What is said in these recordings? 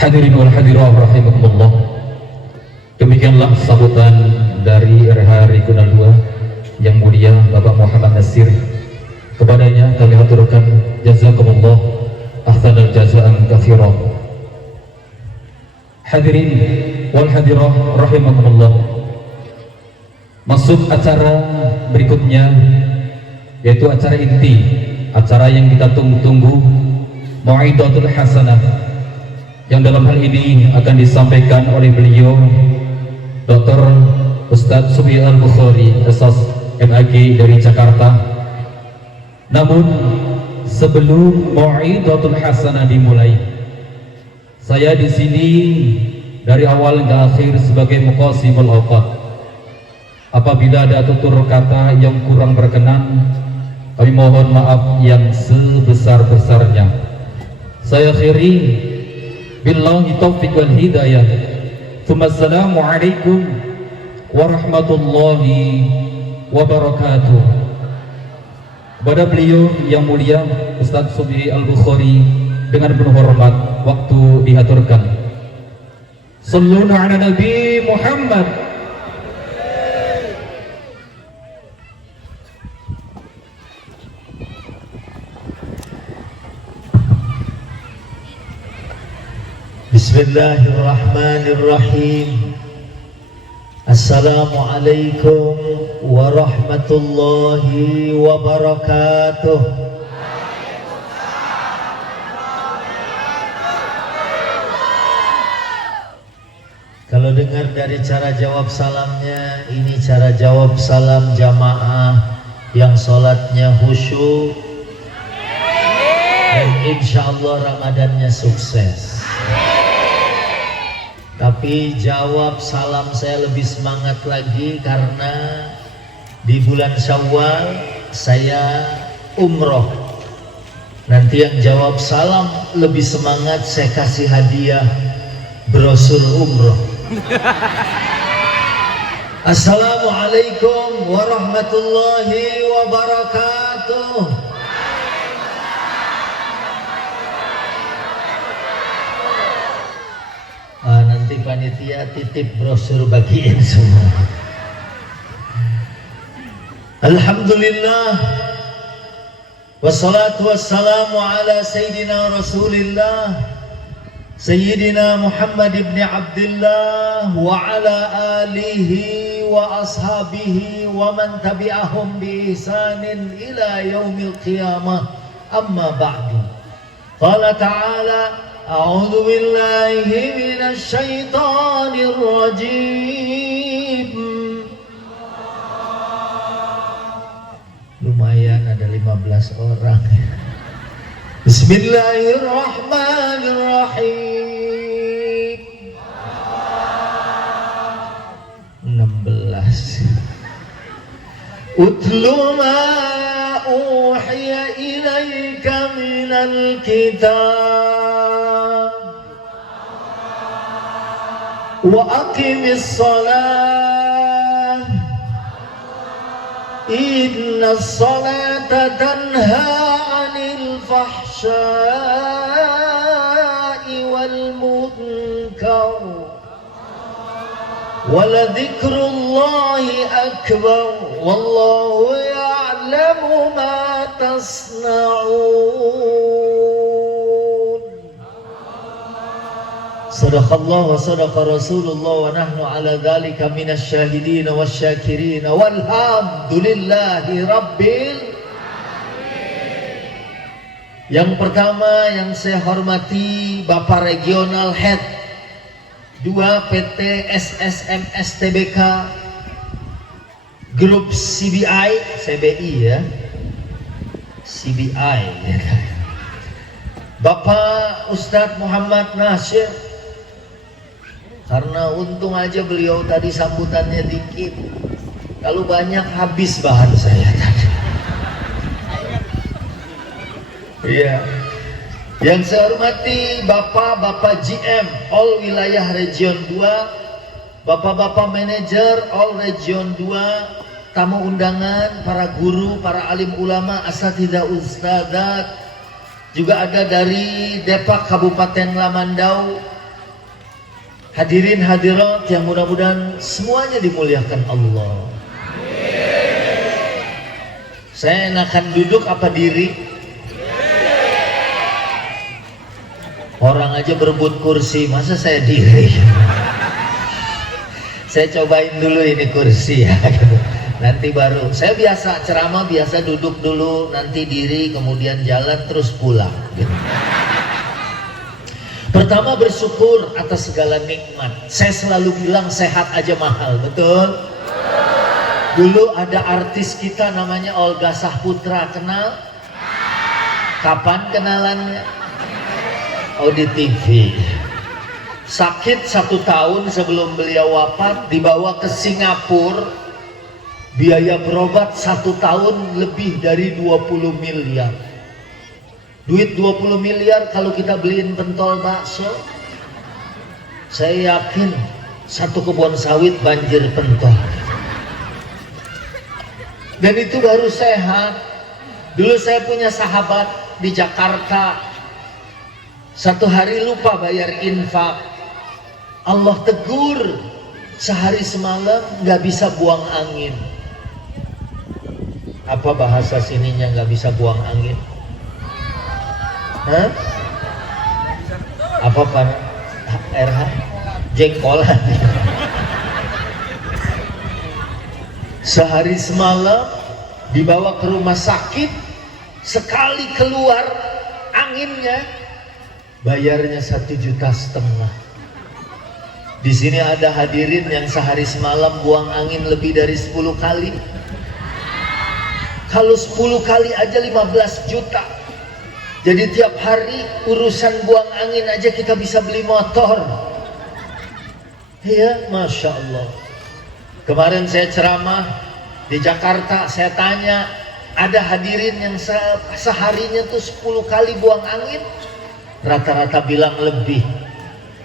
Hadirin wal hadirat rahimakumullah. Demikianlah sambutan dari RH Regional 2 yang mulia Bapak Muhammad Nasir. Kepadanya kami haturkan jazakumullah ahsanal jazaan katsiran. Hadirin wal hadirat rahimakumullah. Masuk acara berikutnya, yaitu acara inti, acara yang kita tunggu-tunggu, Mau'idatul Hasanah, yang dalam hal ini akan disampaikan oleh beliau Dr. Ustadz Subhi Al-Bukhari, Asas MAG dari Jakarta. Namun sebelum Mau'idatul Hasanah dimulai, saya di sini dari awal hingga akhir sebagai muqasimul awqat. Apabila ada tutur kata yang kurang berkenan, kami mohon maaf yang sebesar-besarnya. Saya akhiri billahi taufiq wal hidayah. Assalamualaikum warahmatullahi wabarakatuh. Kepada beliau yang mulia Ustadz Subhi Al-Bukhari, dengan penuh hormat waktu diaturkan. Sallu ala Nabi Muhammad. Bismillahirrahmanirrahim. Assalamualaikum warahmatullahi wabarakatuh. Kalau dengar dari cara jawab salamnya, ini cara jawab salam jamaah yang sholatnya khusyuk dan insya Allah Ramadannya sukses. Tapi jawab salam saya lebih semangat lagi karena di bulan Syawal saya umroh. Nanti yang jawab salam lebih semangat, saya kasih hadiah brosur umroh. Assalamualaikum warahmatullahi wabarakatuh. Nanti panitia titip brosur bagiin semua. Alhamdulillah, wassalatu wassalamu ala Sayyidina Rasulillah, Sayyidina Muhammad ibn Abdullah wa ala alihi wa ashabihi wa man tabi'ahum bi ihsanin ila yaumil qiyamah. Amma ba'du. Qala ta'ala: A'udzu billahi minasy syaithanir rajim. Lumayan ada 15 orang. Bismillahirrahmanirrahim. 16. Utlu ma uhiya ilaika minal kitab wa aqimis salat innas salata tanha 'anil fahsya'i wal munkar wa la dzikrullahi akbar wallahu ya'lamu ma tasna'un. Sadaqallah wa sadaqa Rasulullah wa nahnu ala dhalika minas syahidin wasyakirin walhamdulillahi rabbil alamin. Yang pertama yang saya hormati Bapak Regional Head 2 PT SSMS TBK Grup CBI ya, CBI ya. Bapak Ustadz Muhammad Nasir, karena untung aja beliau tadi sambutannya dikit, kalau banyak habis bahan saya tadi. Iya. Yang saya hormati Bapak-Bapak GM All Wilayah Region 2, Bapak-Bapak Manajer All Region 2, tamu undangan, para guru, para alim ulama, asatidzah ustadzat, juga ada dari Depak Kabupaten Lamandau, Hadirin hadirat yang mudah-mudahan semuanya dimuliakan Allah. Saya enakan duduk apa diri? Orang aja berebut kursi, masa saya diri? Saya cobain dulu ini kursi ya. Nanti baru. Saya biasa ceramah, biasa duduk dulu, nanti diri, kemudian jalan, terus pulang. Gitu. Pertama bersyukur atas segala nikmat. Saya selalu bilang sehat aja mahal, betul? Dulu ada artis kita namanya Olga Sahputra, kenal? Kapan kenalannya? Oh di TV. Sakit 1 tahun sebelum beliau wafat, dibawa ke Singapura. Biaya berobat 1 tahun lebih dari 20 miliar. Duit 20 miliar kalau kita beliin pentol bakso, saya yakin 1 kebun sawit banjir pentol. Dan itu baru sehat. Dulu saya punya sahabat di Jakarta, 1 hari lupa bayar infak. Allah tegur, sehari semalam nggak bisa buang angin. Apa bahasa sininya nggak bisa buang angin? Hah? Apa Pak RH? Jengkolan. Sehari semalam dibawa ke rumah sakit, sekali keluar anginnya bayarnya 1,5 juta. Di sini ada hadirin yang sehari semalam buang angin lebih dari 10 kali. Kalau 10 kali aja 15 juta. Jadi tiap hari urusan buang angin aja kita bisa beli motor. Iya, Masya Allah. Kemarin saya ceramah di Jakarta, saya tanya, ada hadirin yang seharinya tuh 10 kali buang angin? Rata-rata bilang lebih.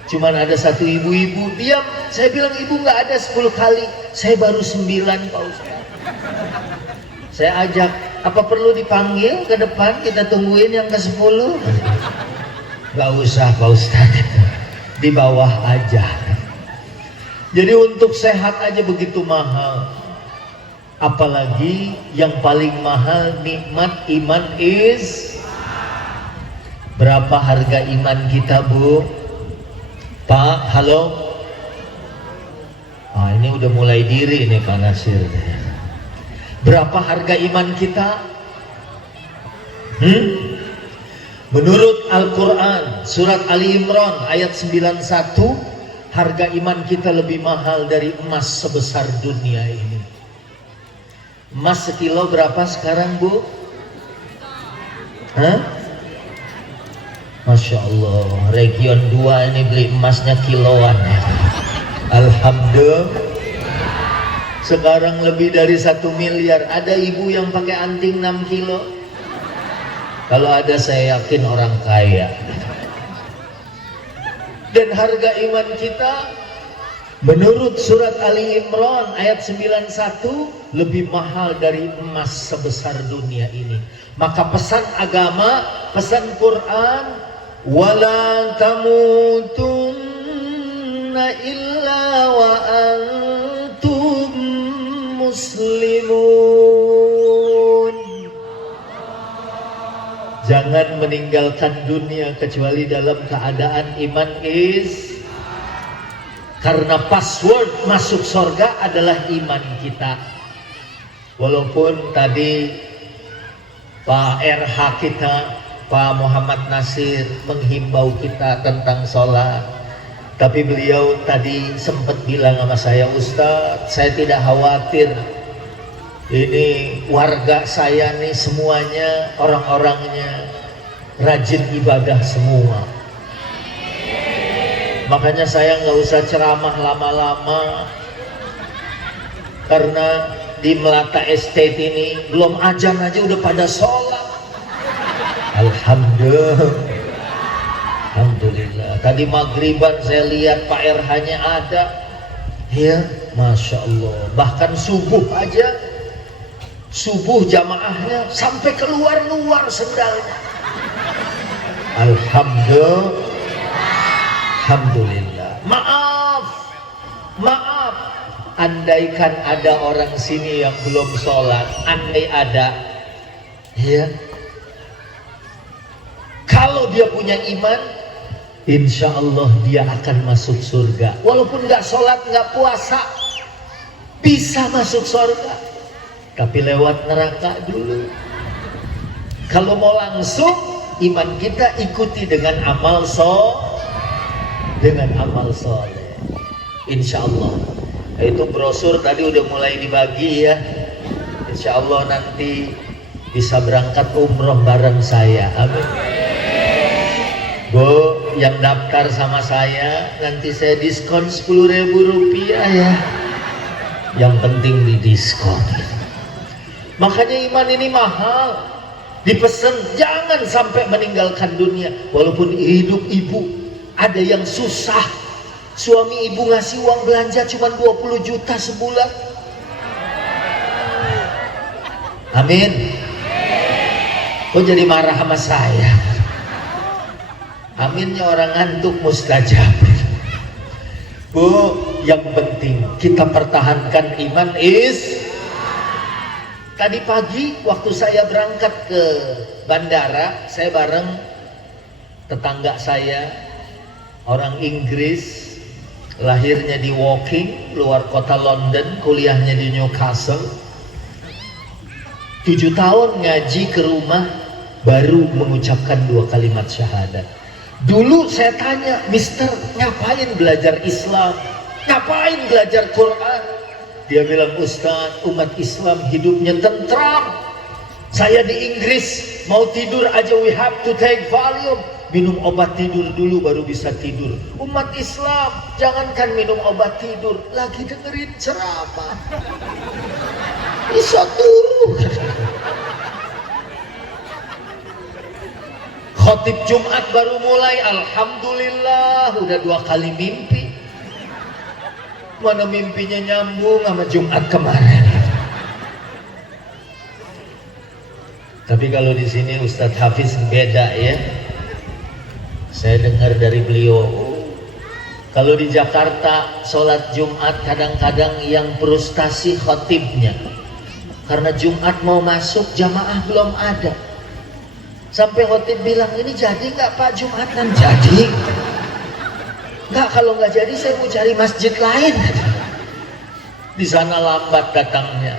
Cuman ada 1 ibu-ibu diam. Saya bilang, ibu nggak ada 10 kali, saya baru 9 Pak Ustaz. Saya ajak, apa perlu dipanggil ke depan, kita tungguin yang ke-10? Gak usah Pak Ustaz, di bawah aja. Jadi untuk sehat aja begitu mahal. Apalagi yang paling mahal nikmat iman is. Berapa harga iman kita Bu? Pak, halo? Ah, ini udah mulai diri nih Pak Nasir. Berapa harga iman kita? Menurut Al-Quran surat Ali Imran ayat 91, harga iman kita lebih mahal dari emas sebesar dunia ini. Emas sekilo berapa sekarang Bu? Hah? Masya Allah, region 2 ini beli emasnya kiloan. Alhamdulillah. Sekarang lebih dari 1 miliar. Ada ibu yang pakai anting 6 kilo. Kalau ada saya yakin orang kaya. Dan harga iman kita menurut surat Ali Imran ayat 91 lebih mahal dari emas sebesar dunia ini. Maka pesan agama, pesan Quran, wala tamutunna illa wa antum muslimun. Jangan meninggalkan dunia kecuali dalam keadaan iman is. Karena password masuk surga adalah iman kita. Walaupun tadi Pak RH kita, Pak Muhammad Nasir menghimbau kita tentang sholat, tapi beliau tadi sempat bilang sama saya, Ustadz, saya tidak khawatir. Ini warga saya nih semuanya, orang-orangnya rajin ibadah semua. Makanya saya nggak usah ceramah lama-lama, karena di Melata Estate ini belum azan aja udah pada sholat. Alhamdulillah. Alhamdulillah. Tadi maghriban saya lihat Pak RH-nya ada. Ya, Masya Allah. Bahkan subuh aja, subuh jamaahnya sampai keluar-luar sendalnya. Alhamdulillah. Alhamdulillah. Maaf andaikan ada orang sini yang belum sholat, andai ada, ya, kalau dia punya iman, insya Allah dia akan masuk surga. Walaupun nggak sholat, nggak puasa, bisa masuk surga, tapi lewat neraka dulu. Kalau mau langsung, iman kita ikuti dengan amal soleh, insya Allah. Itu brosur tadi udah mulai dibagi ya. Insya Allah nanti bisa berangkat umroh bareng saya. Amin. Bu, yang daftar sama saya nanti saya diskon 10.000 rupiah ya. Yang penting di diskon. Makanya iman ini mahal. Dipesen jangan sampai meninggalkan dunia. Walaupun hidup ibu ada yang susah, suami ibu ngasih uang belanja cuma 20 juta sebulan. Amin. Kok jadi marah sama saya? Aminnya orang ngantuk mustajab. Bu, yang penting kita pertahankan iman Tadi pagi waktu saya berangkat ke bandara, saya bareng tetangga saya, orang Inggris, lahirnya di Woking, luar kota London, kuliahnya di Newcastle. 7 tahun ngaji ke rumah, baru mengucapkan 2 kalimat syahadat. Dulu saya tanya, Mister, ngapain belajar Islam? Ngapain belajar Quran? Dia bilang, Ustaz, umat Islam hidupnya tentram. Saya di Inggris, mau tidur aja we have to take Valium. Minum obat tidur dulu baru bisa tidur. Umat Islam, jangankan minum obat tidur, lagi dengerin ceramah. Bisa turu. Khotib Jumat baru mulai, alhamdulillah, udah 2 kali mimpi. Mana mimpinya nyambung sama Jumat kemarin. Tapi kalau di sini Ustadz Hafiz beda ya. Saya dengar dari beliau, kalau di Jakarta sholat Jumat kadang-kadang yang frustasi khotibnya. Karena Jumat mau masuk, jamaah belum ada. Sampai khotib bilang, ini jadi nggak Pak Jumatan? Jadi. Enggak, kalau nggak jadi saya mau cari masjid lain. Di sana lambat datangnya.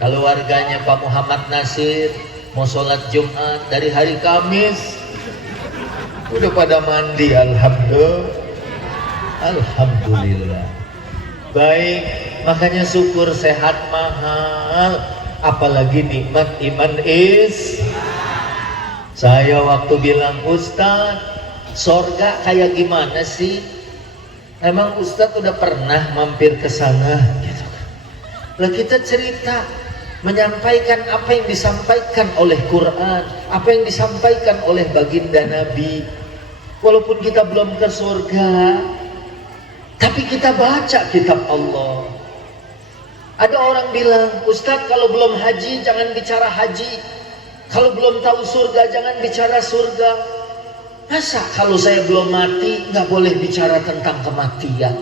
Kalau warganya Pak Muhammad Nasir mau sholat Jumat dari hari Kamis, udah pada mandi, alhamdulillah. Baik, makanya syukur sehat mahal, apalagi nikmat iman Saya waktu bilang, Ustaz, sorga kayak gimana sih? Emang Ustadz udah pernah mampir ke sana? Gitu. Lah kita cerita, menyampaikan apa yang disampaikan oleh Quran, apa yang disampaikan oleh baginda Nabi. Walaupun kita belum ke surga, tapi kita baca kitab Allah. Ada orang bilang, Ustadz kalau belum haji jangan bicara haji, kalau belum tahu surga jangan bicara surga. Masa kalau saya belum mati nggak boleh bicara tentang kematian?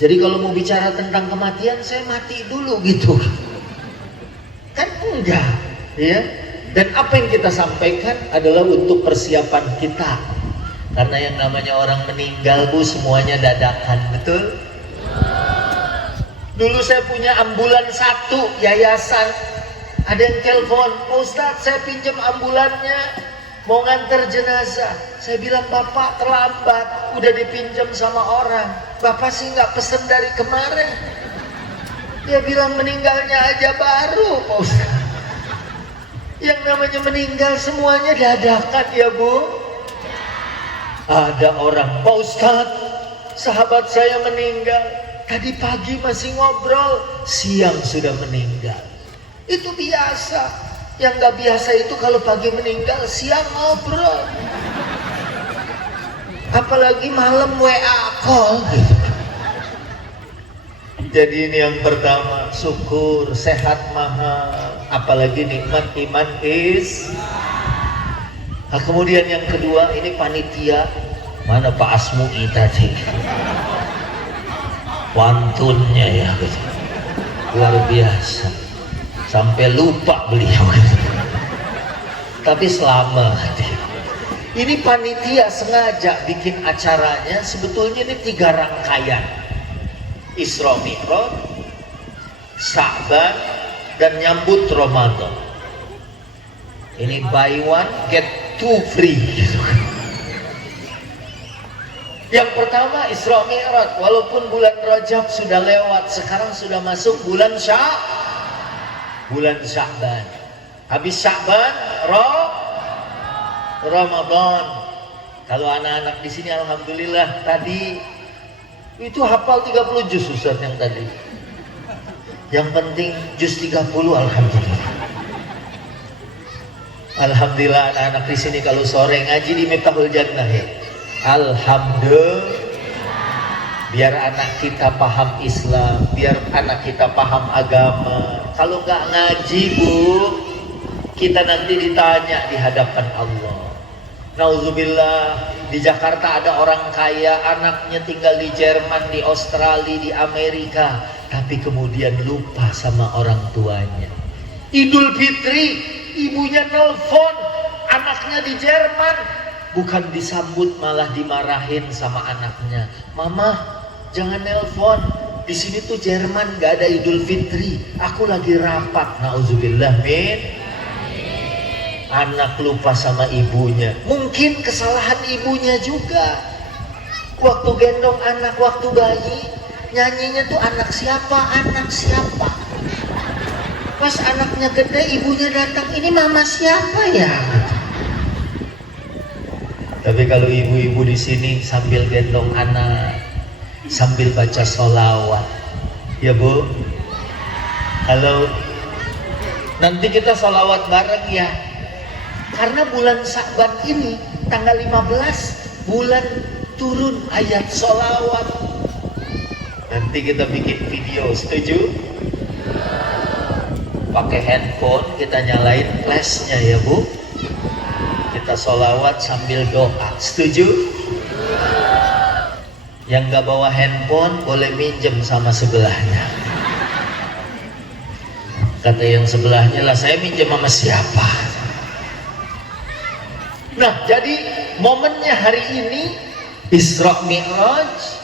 Jadi kalau mau bicara tentang kematian saya mati dulu gitu? Kan enggak, ya. Dan apa yang kita sampaikan adalah untuk persiapan kita. Karena yang namanya orang meninggal, Bu, semuanya dadakan, betul? Dulu saya punya ambulan 1 yayasan. Ada yang telepon, Ustadz saya pinjam ambulannya, mau nganter jenazah. Saya bilang, Bapak terlambat, udah dipinjam sama orang. Bapak sih nggak pesen dari kemarin. Dia bilang meninggalnya aja baru, Pak Ustadz. Yang namanya meninggal semuanya dadakan ya, Bu. Ada orang, Pak Ustadz, sahabat saya meninggal. Tadi pagi masih ngobrol, siang sudah meninggal. Itu biasa. Yang gak biasa itu kalau pagi meninggal, siang ngobrol. Apalagi malam WA call. Jadi ini yang pertama, syukur, sehat mahal. Apalagi nikmat iman Nah, kemudian yang kedua, ini panitia. Mana Pak Asmu'i tadi? Pantunnya ya gitu. Luar biasa, sampai lupa beliau gitu. Tapi selamat. Ini panitia sengaja bikin acaranya, sebetulnya ini 3 rangkaian: Isra Mi'raj, Sya'ban, dan nyambut Ramadan. Ini buy one get 2 free gitu. Yang pertama Isra Mi'raj, walaupun bulan Rajab sudah lewat, sekarang sudah masuk bulan Sya'ban. Habis Sya'ban Ramadan. Kalau anak-anak di sini alhamdulillah tadi itu hafal 30 juz Ustaz yang tadi. Yang penting juz 30 alhamdulillah. Alhamdulillah anak-anak di sini kalau sore ngaji di Miftahul Jannah ya. Alhamdulillah. Biar anak kita paham Islam, biar anak kita paham agama. Kalau nggak ngaji Bu, kita nanti ditanya di hadapan Allah. Nauzubillah, di Jakarta ada orang kaya, anaknya tinggal di Jerman, di Australia, di Amerika, tapi kemudian lupa sama orang tuanya. Idul Fitri, ibunya nelfon, anaknya di Jerman, bukan disambut malah dimarahin sama anaknya. Mama, jangan nelpon, di sini tuh Jerman gak ada Idul Fitri, aku lagi rapat. Nauzubillah min. Anak lupa sama ibunya, mungkin kesalahan ibunya juga. Waktu gendong anak, waktu bayi, nyanyinya tuh anak siapa, anak siapa. Pas anaknya gede, ibunya datang, ini mama siapa ya? Tapi kalau ibu-ibu di sini sambil gendong anak, sambil baca sholawat, ya Bu. Halo, nanti kita sholawat bareng ya. Karena bulan Sya'ban ini tanggal 15 bulan turun ayat sholawat. Nanti kita bikin video, setuju? Pakai handphone kita nyalain flashnya ya Bu. Kita sholawat sambil doa, setuju? Yang gak bawa handphone boleh minjem sama sebelahnya. Kata yang sebelahnya, lah saya minjem sama siapa? Nah, jadi momennya hari ini Isra Mi'raj,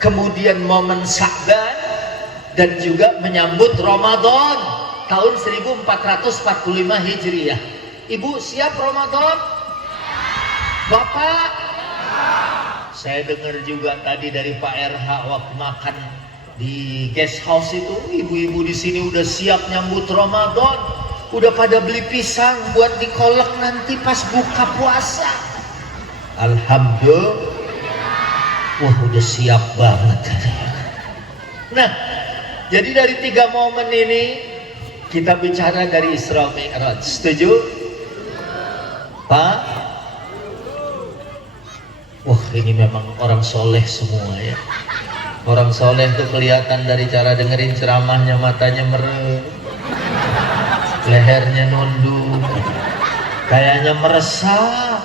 kemudian momen Sya'ban, dan juga menyambut Ramadan tahun 1445 Hijriah. Ibu siap Ramadan? Bapak? Saya dengar juga tadi dari Pak RH waktu makan di guest house itu, ibu-ibu di sini udah siap nyambut Ramadan. Udah pada beli pisang buat dikolek nanti pas buka puasa. Alhamdulillah. Wah, udah siap banget. Nah, jadi dari 3 momen ini kita bicara dari Isra Mi'raj. Setuju? Pak? Wah, ini memang orang soleh semua ya. Orang soleh tuh kelihatan dari cara dengerin ceramahnya, matanya merem, lehernya nunduk, kayaknya meresah,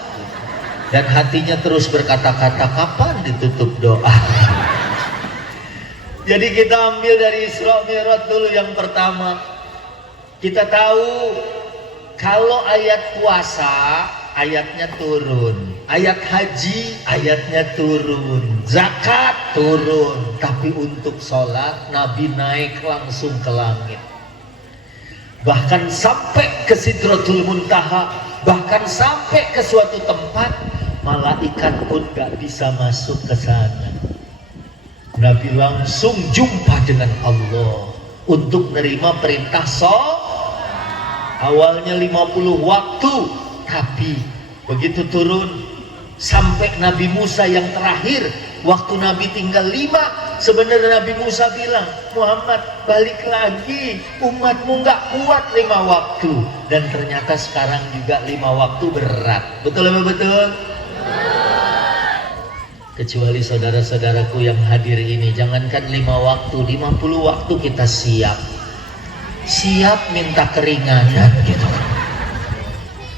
dan hatinya terus berkata-kata, kapan ditutup doa? Jadi kita ambil dari Isra Mi'raj dulu yang pertama. Kita tahu kalau ayat puasa ayatnya turun, ayat haji ayatnya turun, zakat turun, tapi untuk sholat Nabi naik langsung ke langit. Bahkan sampai ke Sidratul Muntaha, bahkan sampai ke suatu tempat malaikat pun gak bisa masuk ke sana. Nabi langsung jumpa dengan Allah untuk menerima perintah sholat. Awalnya 50 waktu, tapi begitu turun sampai Nabi Musa yang terakhir, waktu Nabi tinggal 5, sebenarnya Nabi Musa bilang, Muhammad balik lagi, umatmu gak kuat 5 waktu. Dan ternyata sekarang juga 5 waktu berat. Betul apa betul? Kecuali saudara-saudaraku yang hadir ini, jangankan 5 waktu, 50 waktu kita siap. Siap minta keringanan gitu.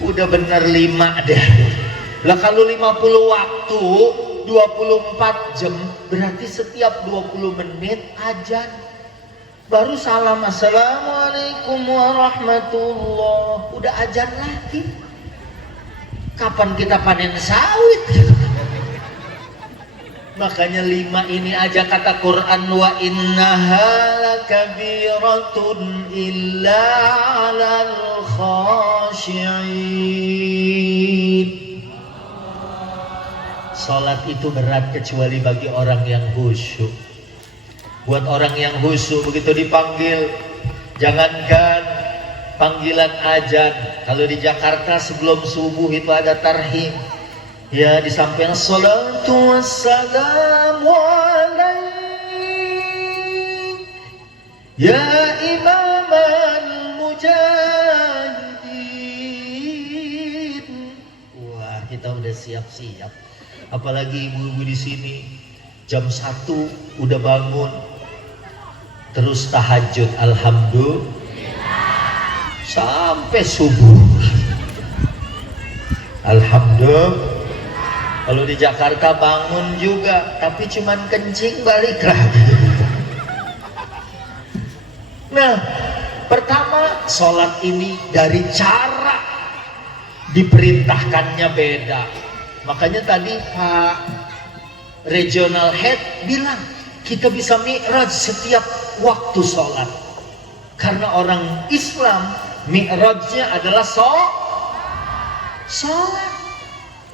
Udah bener 5 deh. Lah kalau 50 waktu 24 jam, berarti setiap 20 menit azan. Baru salam assalamualaikum warahmatullah, udah azan lagi. Kapan kita panen sawit gitu. Makanya 5 ini aja kata Quran, wa innaha lakabiratun illa 'alal khashi'in. Salat itu berat kecuali bagi orang yang khusyuk. Buat orang yang khusyuk begitu dipanggil, jangankan panggilan azan, kalau di Jakarta sebelum subuh itu ada tarhim. Ya, disampaikan salatu wassalamu alaik ya imamal mujahidin. Wah, kita udah siap-siap. Apalagi ibu-ibu di sini jam 1 udah bangun terus tahajud, alhamdulillah sampai subuh. Alhamdulillah. Kalau di Jakarta bangun juga, tapi cuman kencing balik lagi. Nah, pertama sholat ini dari cara diperintahkannya beda. Makanya tadi Pak Regional Head bilang kita bisa mi'raj setiap waktu sholat. Karena orang Islam mi'rajnya adalah sholat.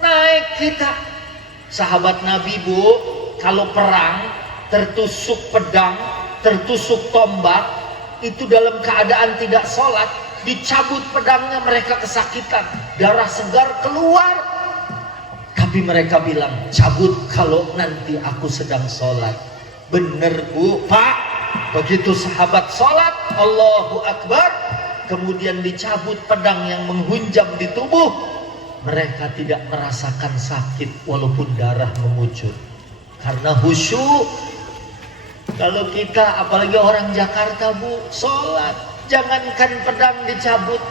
Naik kita. Sahabat Nabi, Bu, kalau perang tertusuk pedang, tertusuk tombak, itu dalam keadaan tidak sholat, dicabut pedangnya, mereka kesakitan, darah segar keluar. Tapi mereka bilang, cabut kalau nanti aku sedang sholat. Bener, Bu, Pak. Begitu sahabat sholat, Allahu Akbar, kemudian dicabut pedang yang menghunjam di tubuh, mereka tidak merasakan sakit walaupun darah mengucur karena khusyuk. Kalau kita, apalagi orang Jakarta, Bu, sholat, jangankan pedang dicabut,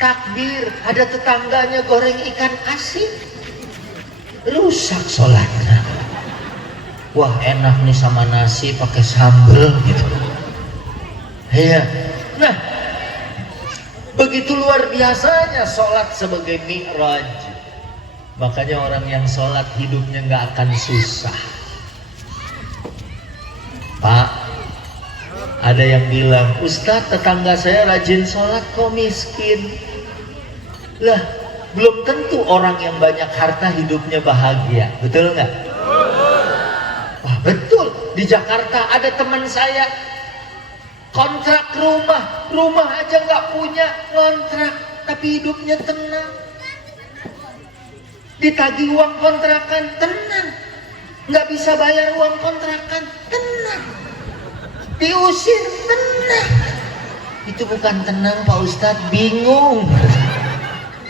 takbir, ada tetangganya goreng ikan asin, rusak sholatnya. Wah, enak nih sama nasi pakai sambal gitu. Iya. Nah, begitu luar biasanya sholat sebagai mi'raj. Makanya orang yang sholat hidupnya nggak akan susah. Pak, ada yang bilang, Ustadz, tetangga saya rajin sholat kok miskin. Lah, belum tentu orang yang banyak harta hidupnya bahagia. Betul nggak? Wah, betul. Di Jakarta ada teman saya kontrak rumah aja nggak punya, kontrak, tapi hidupnya tenang. Ditagih uang kontrakan, tenang. Nggak bisa bayar uang kontrakan, tenang. Diusir, tenang. Itu bukan tenang, Pak Ustadz, bingung.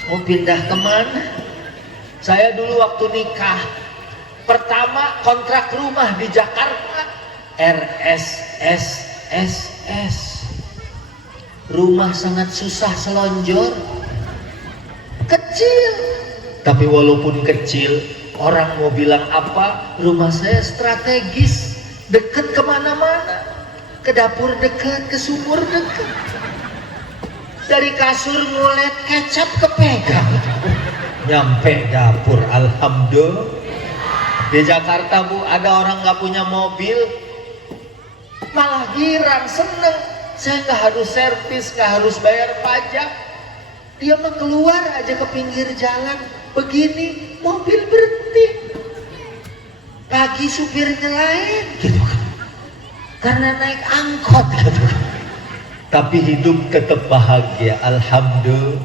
Mau pindah kemana? Saya dulu waktu nikah, pertama kontrak rumah di Jakarta, RSSS. Rumah sangat susah selonjor, kecil, tapi walaupun kecil, orang mau bilang apa, rumah saya strategis, dekat kemana-mana, ke dapur dekat, ke sumur dekat, dari kasur ngulet kecap kepegang, nyampe dapur, alhamdulillah. Di Jakarta, Bu, ada orang nggak punya mobil, malah girang, seneng. Saya nggak harus servis, nggak harus bayar pajak. Dia mah keluar aja ke pinggir jalan, begini mobil berhenti, pagi supirnya lain gitu kan, karena naik angkot gitu. Tapi hidup tetap bahagia, alhamdulillah.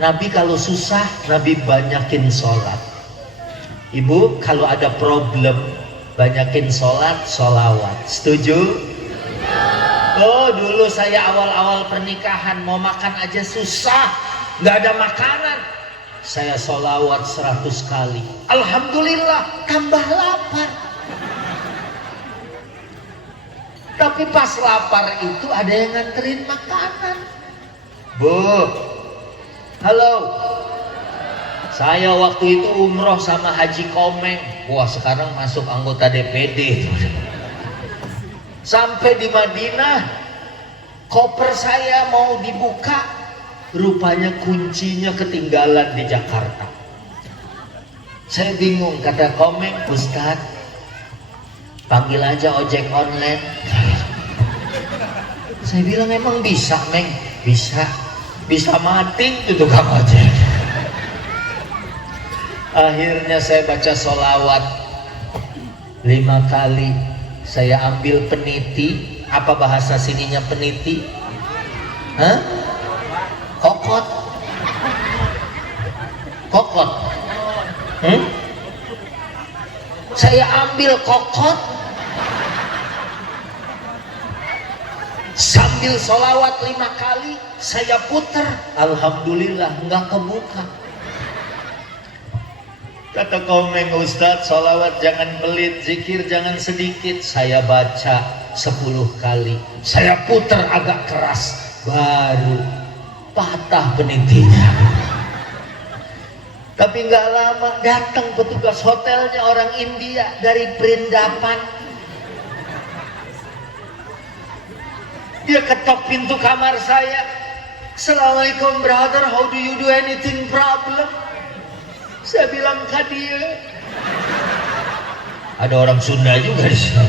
Nabi kalau susah, Nabi banyakin sholat. Ibu kalau ada problem, banyakin sholat, sholawat. Setuju? Oh, dulu saya awal-awal pernikahan mau makan aja susah, nggak ada makanan. Saya sholawat 100 kali. Alhamdulillah, tambah lapar. Tapi pas lapar itu ada yang nganterin makanan. Bu, halo, Saya waktu itu umroh sama Haji Komeng. Wah, sekarang masuk anggota DPD. Sampai di Madinah, koper saya mau dibuka, rupanya kuncinya ketinggalan di Jakarta. Saya bingung, kata Komeng, Ustadz, panggil aja ojek online. Saya bilang, emang bisa, Meng? Bisa mati itu tukang ojek. Akhirnya saya baca sholawat 5 kali. Saya ambil peniti. Apa bahasa sininya peniti? Hah? Kokot. Kokot. Saya ambil kokot, sambil sholawat 5 kali, saya putar. Alhamdulillah nggak kebuka. Kata Komeng, Ustadz, sholawat jangan pelit, zikir jangan sedikit. Saya baca 10 kali, saya putar agak keras, baru patah penitinya. Tapi nggak lama datang petugas hotelnya orang India dari Perindapan. Dia ketok pintu kamar saya. Assalamualaikum brother, how do you do anything problem? Saya bilang ke dia. Ada orang Sunda juga di sini.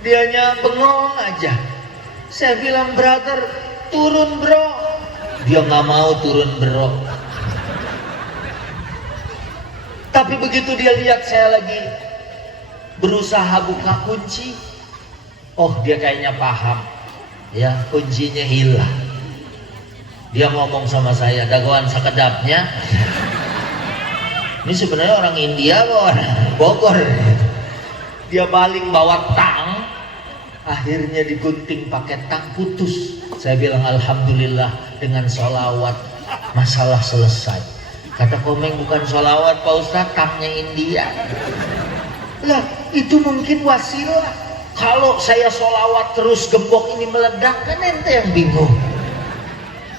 Dianya bengong aja. Saya bilang, brother, turun bro. Dia nggak mau turun bro. Tapi begitu dia lihat saya lagi berusaha buka kunci, oh dia kayaknya paham, ya kuncinya hilang. Dia ngomong sama saya, dagoan sekedapnya. Ini sebenarnya orang India apa orang Bogor? Dia balik bawa tang, akhirnya digunting pakai tang, putus. Saya bilang alhamdulillah, dengan sholawat masalah selesai. Kata Komeng, bukan sholawat Pak Ustadz, tangnya India. Lah itu mungkin wasilah. Kalau saya sholawat terus gembok ini meledak, kan ente yang bingung.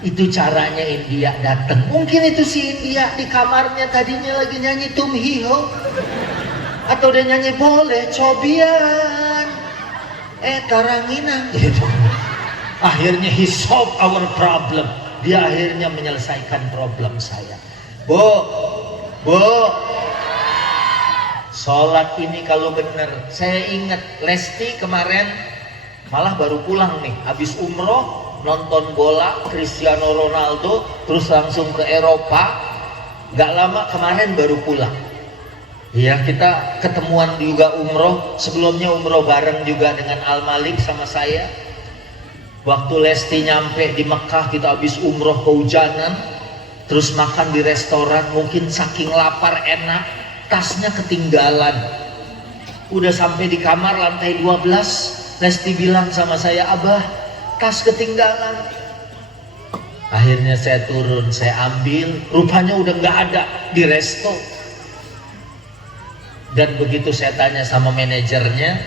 Itu caranya India datang. Mungkin itu si India di kamarnya tadinya lagi nyanyi Tum Hi Ho, atau dia nyanyi boleh cobian taranginang gitu. Akhirnya he solve our problem. Dia akhirnya menyelesaikan problem saya. Bu, sholat ini kalau bener, saya ingat Lesti kemarin malah baru pulang nih, habis umroh, nonton bola Cristiano Ronaldo, terus langsung ke Eropa. Gak lama kemarin baru pulang. Ya, kita ketemuan juga umroh. Sebelumnya umroh bareng juga dengan Al Malik sama saya. Waktu Lesti nyampe di Mekah, kita habis umroh kehujanan, terus makan di restoran. Mungkin saking lapar enak, tasnya ketinggalan. Udah sampai di kamar lantai 12, Lesti bilang sama saya, Abah, tas ketinggalan. Akhirnya saya turun, saya ambil, rupanya udah nggak ada di resto. Dan begitu saya tanya sama manajernya,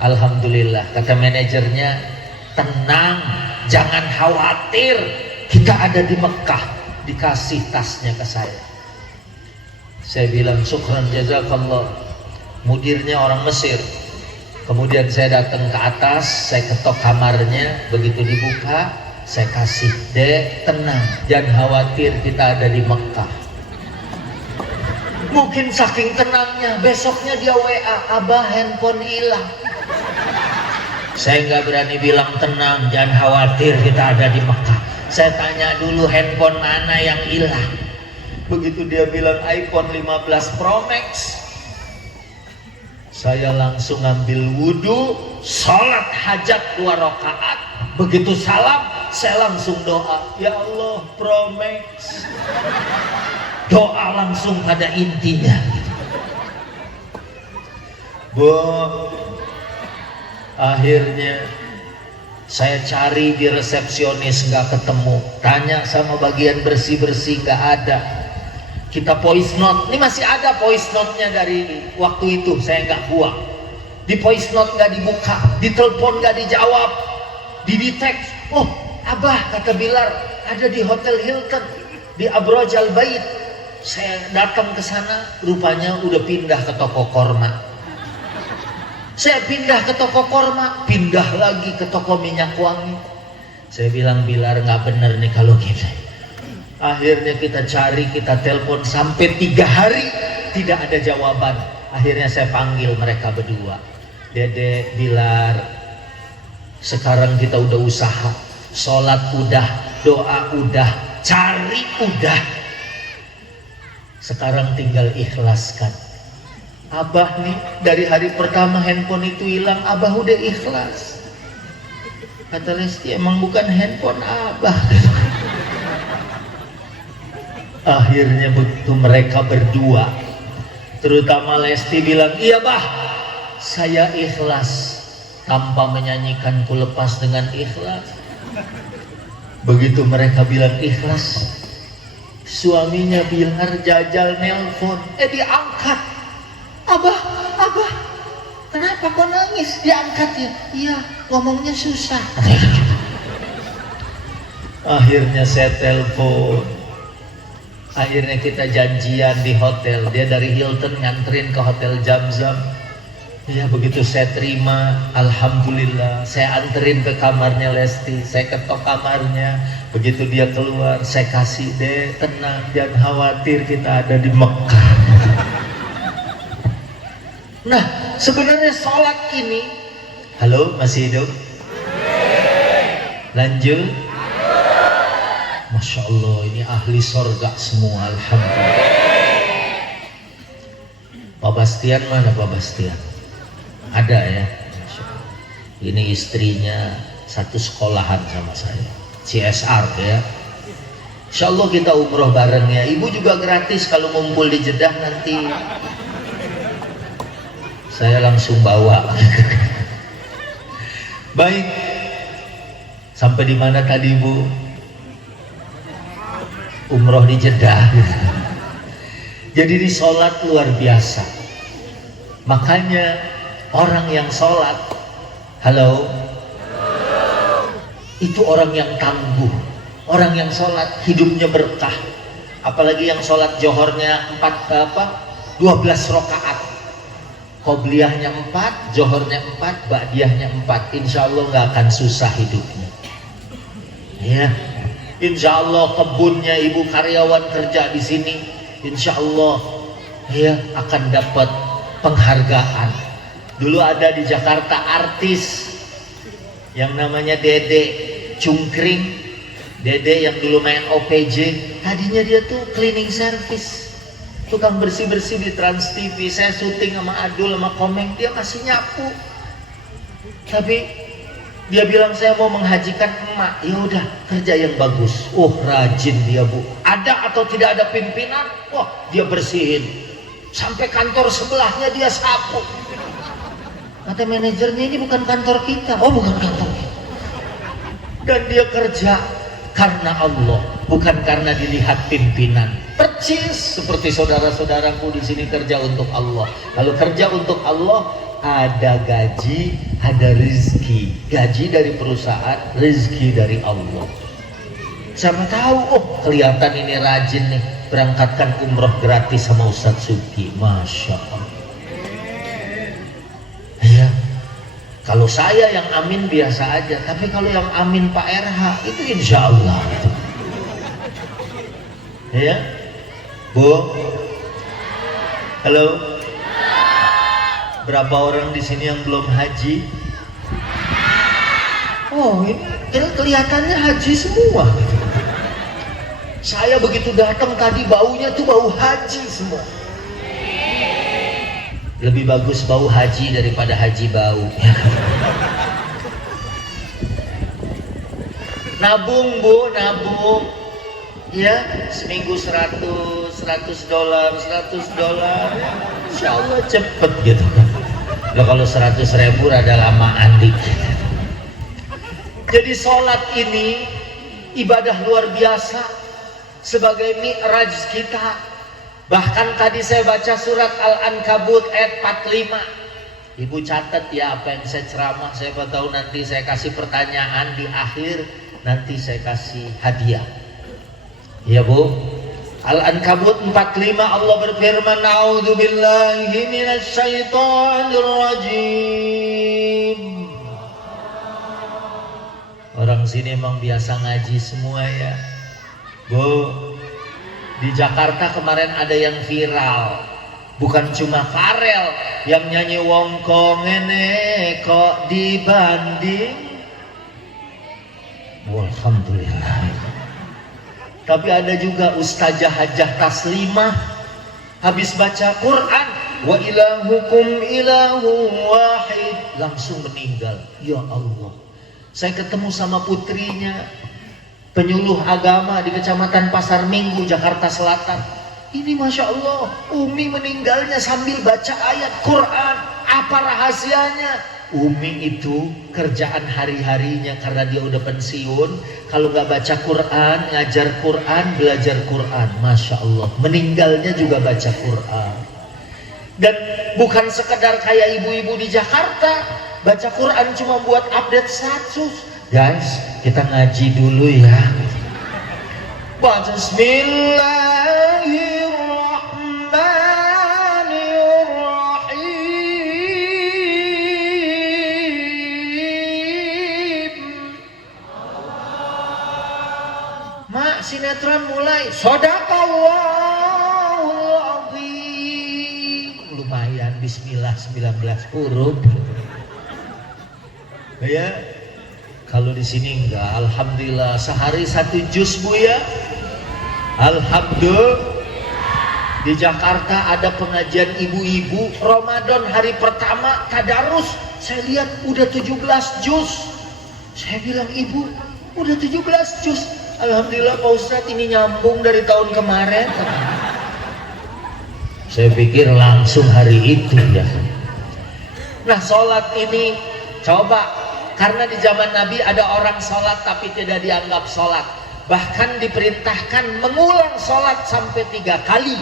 alhamdulillah, kata manajernya, tenang, jangan khawatir, kita ada di Mekah. Dikasih tasnya ke saya. Saya bilang syukran jazakallah. Mudirnya orang Mesir. Kemudian saya datang ke atas, saya ketok kamarnya, begitu dibuka, saya kasih, Dek, tenang, jangan khawatir, kita ada di Mekah. Mungkin saking tenangnya, besoknya dia WA, Abah handphone hilang. Saya nggak berani bilang tenang, jangan khawatir, kita ada di Mekah. Saya tanya dulu handphone mana yang hilang. Begitu dia bilang iPhone 15 Pro Max, saya langsung ambil wudhu, sholat hajat 2 rakaat. Begitu salam, saya langsung doa, ya Allah, Pro Max. Doa langsung pada intinya. Bu, akhirnya saya cari di resepsionis, nggak ketemu. Tanya sama bagian bersih-bersih, nggak ada. Kita voice note, ini masih ada voice note-nya dari waktu itu, saya nggak buang. Di voice note nggak dibuka, di telepon nggak dijawab, di teks, oh Abah, kata Bilar, ada di Hotel Hilton. di Abraj Al-Bait. Saya datang ke sana, rupanya udah pindah ke toko korma. Saya pindah ke toko korma, pindah lagi ke toko minyak wangi. Saya bilang, Bilar, nggak bener nih kalau gitu. Akhirnya kita cari, kita telepon sampai 3 hari tidak ada jawaban. Akhirnya saya panggil mereka berdua. Dede, Bilar, sekarang kita udah usaha, sholat udah, doa udah, cari udah. Sekarang tinggal ikhlaskan. Abah nih dari hari pertama handphone itu hilang, Abah udah ikhlas. Kata Lesti, emang bukan handphone Abah. Akhirnya begitu mereka berdua, terutama Lesti bilang, iya Bah, saya ikhlas. Tanpa menyanyikan ku lepas dengan ikhlas. Begitu mereka bilang ikhlas, suaminya Bilar Jajal nelpon, diangkat. Abah, kenapa kau nangis? Diangkat ya? Iya, ngomongnya susah. Akhirnya saya telepon. Akhirnya kita janjian di hotel. Dia dari Hilton nganterin ke Hotel Zamzam. Ya begitu saya terima, alhamdulillah. Saya anterin ke kamarnya Lesti. Saya ketok kamarnya. Begitu dia keluar, saya kasih, deh tenang, jangan khawatir, kita ada di Mekah. Nah, sebenarnya sholat ini, halo, masih hidup? Lanjut? Masya Allah, ini ahli sorga semua, alhamdulillah. Pak Bastian mana Pak Bastian? Ada ya? Masya Allah. Ini istrinya satu sekolahan sama saya, CSR ya. Insya Allah kita umroh bareng ya. Ibu juga gratis kalau ngumpul di Jeddah nanti. Saya langsung bawa. Baik. Sampai di mana tadi Bu? Umroh di Jeddah. Jadi di sholat luar biasa. Makanya orang yang sholat, halo, itu orang yang tangguh. Orang yang sholat hidupnya berkah. Apalagi yang sholat johornya 12 rakaat. Qobliyahnya 4, johornya 4, ba'diyahnya 4. Insya Allah nggak akan susah hidupnya. Ya, Insya Allah kebunnya ibu karyawan kerja di sini, Insya Allah ya akan dapat penghargaan. Dulu ada di Jakarta artis yang namanya Dede Cungkring. Dede yang dulu main OPJ, tadinya dia tuh cleaning service, tukang bersih-bersih di Trans TV. Saya syuting sama Adul sama Komeng, dia masih nyapu. Tapi dia bilang saya mau menghajikan emak. Ya udah, kerja yang bagus. Oh, rajin dia Bu. Ada atau tidak ada pimpinan, wah dia bersihin. Sampai kantor sebelahnya dia sapu. Kata manajernya, ini bukan kantor kita. Oh, bukan kantor kita. Dan dia kerja karena Allah, bukan karena dilihat pimpinan. Percis seperti saudara-saudaraku di sini kerja untuk Allah. Kalau kerja untuk Allah, ada gaji, ada rezeki. Gaji dari perusahaan, rezeki dari Allah. Siapa tahu, oh kelihatan ini rajin nih, berangkatkan umroh gratis sama Ustadz Suki. Masya Allah. Ya, kalau saya yang amin biasa aja, tapi kalau yang amin Pak RH itu insya Allah. Ya, Bu. Halo. Berapa orang di sini yang belum haji? Oh, ini kelihatannya haji semua. Saya begitu datang tadi baunya tuh bau haji semua. Lebih bagus bau haji daripada haji bau. Nabung Bu, nabung. Ya, seminggu 100 dolar, 100 dolar. Insya Allah cepet gitu. Loh, kalau 100.000 rada lamaan dikit. Jadi sholat ini ibadah luar biasa sebagai mi'raj kita. Bahkan tadi saya baca surat Al-Ankabut ayat 45. Ibu catat ya apa yang saya ceramah. Siapa tahu nanti saya kasih pertanyaan di akhir, nanti saya kasih hadiah. Ya Bu. Al-Ankabut 45 Allah berfirman, a'udzubillahi minasyaitonir rajim. Orang sini emang biasa ngaji semua ya. Bu, di Jakarta kemarin ada yang viral. Bukan cuma Farel yang nyanyi wongko ngene kok dibanding. Alhamdulillah. Tapi ada juga Ustazah Hajah Taslimah habis baca Quran, wa ilahukum ilahu wahid, langsung meninggal. Ya Allah. Saya ketemu sama putrinya, penyuluh agama di Kecamatan Pasar Minggu, Jakarta Selatan. Ini Masya Allah, Umi meninggalnya sambil baca ayat Quran. Apa rahasianya? Umi itu kerjaan hari-harinya karena dia udah pensiun, kalau nggak baca Quran, ngajar Quran, belajar Quran. Masya Allah, meninggalnya juga baca Quran. Dan bukan sekedar kayak ibu-ibu di Jakarta baca Quran cuma buat update status. Guys, kita ngaji dulu ya. Baca Bismillahirrahmanirrahim. Mak, sinetron mulai. Shadaqallahul azim. Lumayan, bismillah 19 huruf. Ya, kalau di sini enggak. Alhamdulillah sehari 1 juz Bu ya. Alhamdulillah. Di Jakarta ada pengajian ibu-ibu Ramadan hari pertama tadarus. Saya lihat udah 17 juz. Saya bilang, ibu udah 17 juz. Alhamdulillah Pak Ustadz, ini nyambung dari tahun kemarin. Saya pikir langsung hari itu ya. Nah, sholat ini coba. Karena di zaman Nabi ada orang sholat tapi tidak dianggap sholat. Bahkan diperintahkan mengulang sholat sampai 3 kali.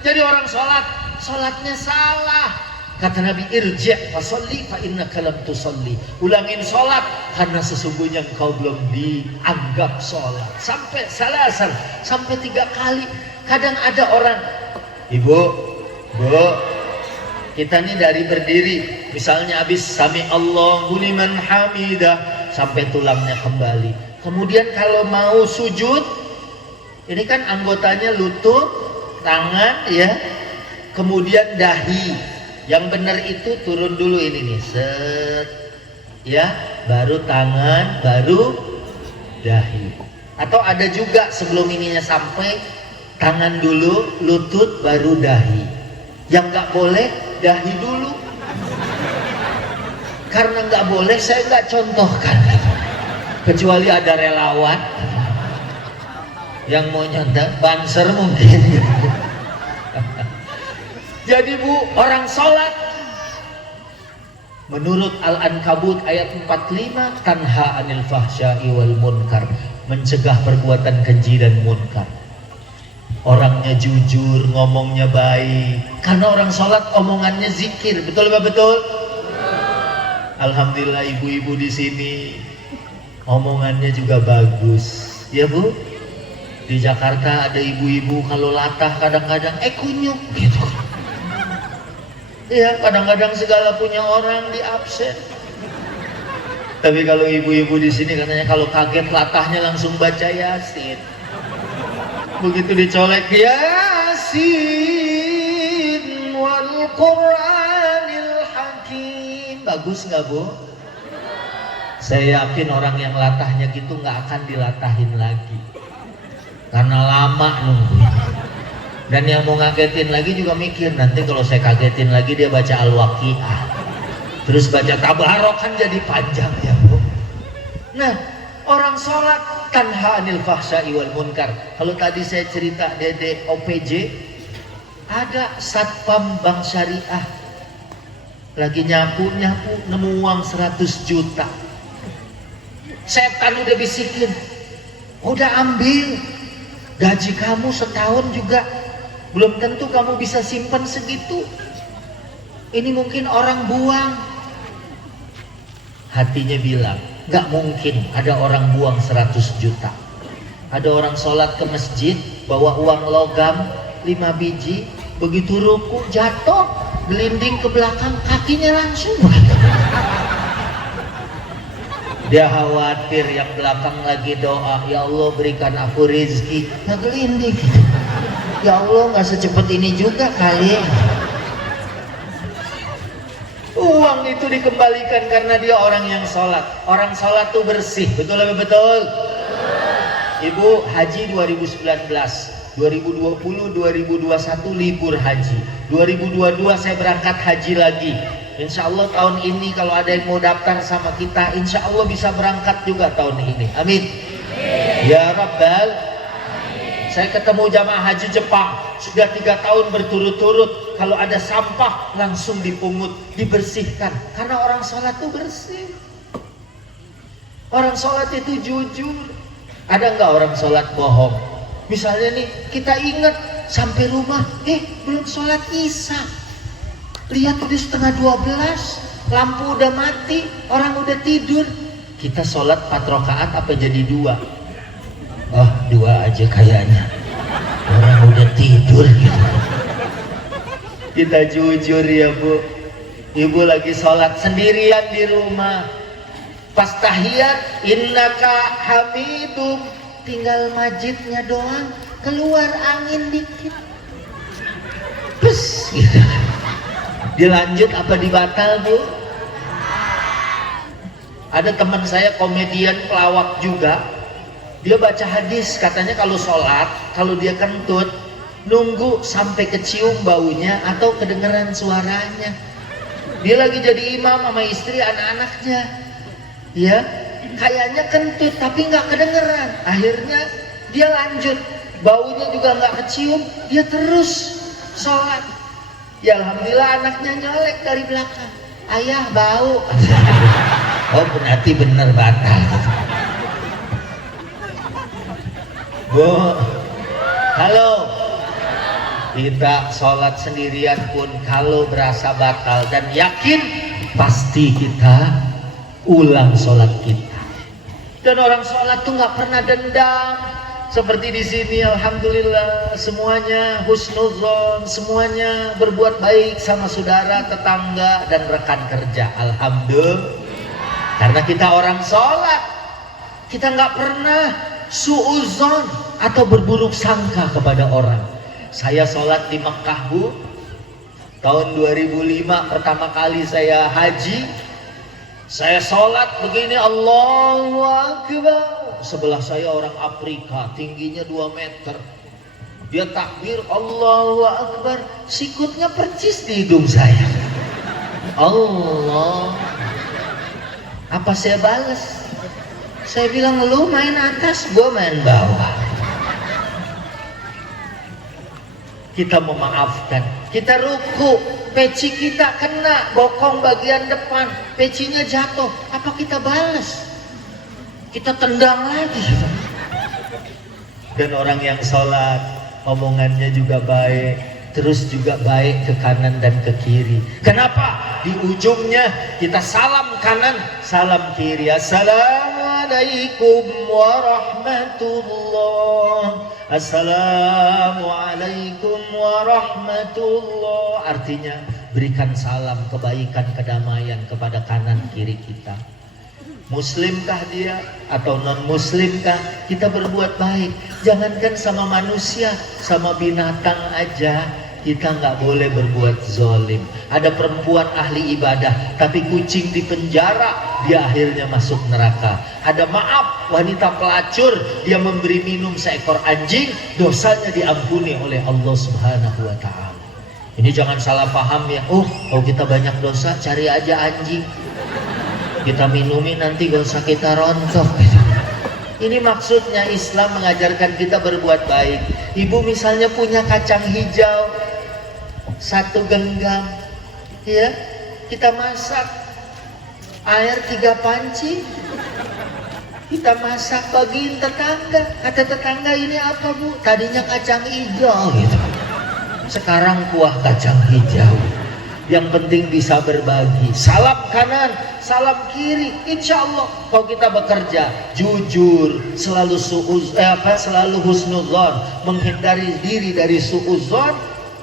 Jadi orang sholat, sholatnya salah. Kata Nabi, irji' fasolli fa innaka lam tusolli. Ulangin sholat karena sesungguhnya engkau belum dianggap sholat. Sampai salasan, sampai 3 kali. Kadang ada orang, ibu, bu, kita nih dari berdiri, misalnya habis sami Allahu liman hamidah sampai tulangnya kembali. Kemudian kalau mau sujud, ini kan anggotanya lutut, tangan ya, kemudian dahi. Yang benar itu turun dulu ini nih, set, ya, baru tangan, baru dahi. Atau ada juga sebelum ininya sampai, tangan dulu, lutut, baru dahi. Yang nggak boleh dahi dulu, karena nggak boleh saya nggak contohkan, kecuali ada relawan yang mau nyontek, banser mungkin. Jadi Bu, orang sholat menurut Al-Ankabut ayat 45, tanha anil fahsya'i wal munkar, mencegah perbuatan keji dan munkar. Orangnya jujur, ngomongnya baik. Karena orang sholat omongannya zikir, betul apa betul? Alhamdulillah ibu-ibu di sini omongannya juga bagus, ya Bu. Di Jakarta ada ibu-ibu kalau latah kadang-kadang kunyuk gitu. Iya, kadang-kadang segala punya orang di absen. Tapi kalau ibu-ibu di sini katanya kalau kaget latahnya langsung baca Yasin. Begitu dicolek, Yasin wal Qur'anil Hakim. Bagus nggak Bu? Saya yakin orang yang latahnya gitu nggak akan dilatahin lagi, karena lama nunggu. Dan yang mau ngagetin lagi juga mikir, nanti kalau saya kagetin lagi dia baca Al-Waqi'ah, terus baca Tabarok, kan jadi panjang ya Bu. Nah, orang sholat tanha anil fahsya'i wal munkar. Kalau tadi saya cerita Dede OPJ, ada satpam bank syariah lagi nyapu-nyapu, nemu uang 100 juta. Setan udah bisikin, udah ambil, gaji kamu setahun juga belum tentu kamu bisa simpan segitu. Ini mungkin orang buang. Hatinya bilang, gak mungkin ada orang buang 100 juta. Ada orang sholat ke masjid, bawa uang logam 5 biji, begitu ruku jatuh, gelinding ke belakang, kakinya langsung begitu. Dia khawatir, yang belakang lagi doa, ya Allah berikan aku rezeki, nggak gelinding gitu. Ya Allah nggak secepat ini juga kali. Uang itu dikembalikan karena dia orang yang sholat. Orang sholat tuh bersih, betul apa betul? Ibu haji 2019, 2020, 2021 libur haji, 2022 saya berangkat haji lagi. Insya Allah tahun ini kalau ada yang mau daftar sama kita, insya Allah bisa berangkat juga tahun ini. Amin. Ya Rabbal. Saya ketemu jamaah haji Jepang, sudah 3 tahun berturut-turut, kalau ada sampah langsung dipungut, dibersihkan, karena orang sholat itu bersih. Orang sholat itu jujur. Ada nggak orang sholat bohong? Misalnya nih, kita ingat sampai rumah, belum sholat isya. Lihat udah setengah 12, lampu udah mati, orang udah tidur. Kita sholat 4 rakaat apa jadi 2? Oh 2 aja kayaknya, orang udah tidur gitu. Kita jujur ya Bu. Ibu lagi sholat sendirian di rumah, pas tahiyat innaka hamidum, tinggal majidnya doang, keluar angin dikit, pes gitu. Dilanjut apa dibatal Bu? Ada teman saya komedian pelawak juga, dia baca hadis, katanya kalau sholat, kalau dia kentut, nunggu sampai kecium baunya atau kedengeran suaranya. Dia lagi jadi imam sama istri anak-anaknya, ya kayaknya kentut tapi nggak kedengeran. Akhirnya dia lanjut, baunya juga nggak kecium, dia terus sholat. Ya alhamdulillah anaknya nyolek dari belakang, ayah bau. Oh berarti bener batal. Bu, halo. Kita sholat sendirian pun kalau berasa batal dan yakin, pasti kita ulang sholat kita. Dan orang sholat tuh nggak pernah dendam. Seperti di sini, alhamdulillah semuanya husnuzon, semuanya berbuat baik sama saudara, tetangga, dan rekan kerja. Alhamdulillah. Karena kita orang sholat, kita nggak pernah suuzon atau berburuk sangka kepada orang. Saya sholat di Mekah Bu, tahun 2005 pertama kali saya haji. Saya sholat begini, Allahu Akbar. Sebelah saya orang Afrika, tingginya 2 meter. Dia takbir, Allahu Akbar, sikutnya percis di hidung saya. Allah. Apa saya balas? Saya bilang, lu main atas, gua main bawah. Kita memaafkan, kita ruku, peci kita kena bokong bagian depan, pecinya jatuh, apa kita balas? Kita tendang lagi. Dan orang yang sholat, omongannya juga baik, terus juga baik ke kanan dan ke kiri. Kenapa? Di ujungnya kita salam kanan, salam kiri. Assalamualaikum warahmatullah. Assalamualaikum warahmatullah. Artinya berikan salam kebaikan, kedamaian kepada kanan kiri kita. Muslimkah dia atau non muslimkah, kita berbuat baik. Jangankan sama manusia, sama binatang aja kita nggak boleh berbuat zolim. Ada perempuan ahli ibadah tapi kucing di penjara, dia akhirnya masuk neraka. Ada maaf wanita pelacur, dia memberi minum seekor anjing, dosanya diampuni oleh Allah Subhanahu wa ta'ala. Ini jangan salah paham ya, kalau kita banyak dosa cari aja anjing, kita minumi nanti gak usah kita rontok. Ini maksudnya Islam mengajarkan kita berbuat baik. Ibu misalnya punya kacang hijau 1 genggam, ya kita masak air 3 panci, kita masak bagiin tetangga. Kata tetangga, ini apa Bu? Tadinya kacang hijau gitu, sekarang kuah kacang hijau. Yang penting bisa berbagi. Salam kanan, salam kiri. Insya Allah kalau kita bekerja jujur, selalu selalu husnuzon, menghindari diri dari suuzon,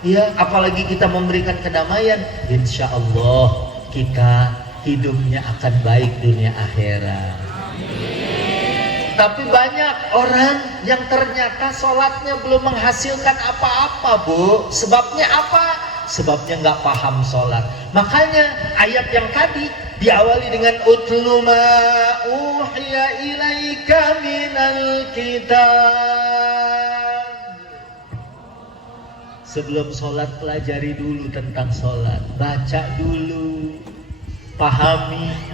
ya, apalagi kita memberikan kedamaian, insya Allah kita hidupnya akan baik dunia akhirat. Tapi banyak orang yang ternyata sholatnya belum menghasilkan apa-apa, Bu. Sebabnya apa? Sebabnya nggak paham sholat. Makanya ayat yang tadi diawali dengan utlu ma uhiya ilaika minal kitab. Sebelum sholat pelajari dulu tentang sholat, baca dulu, pahami.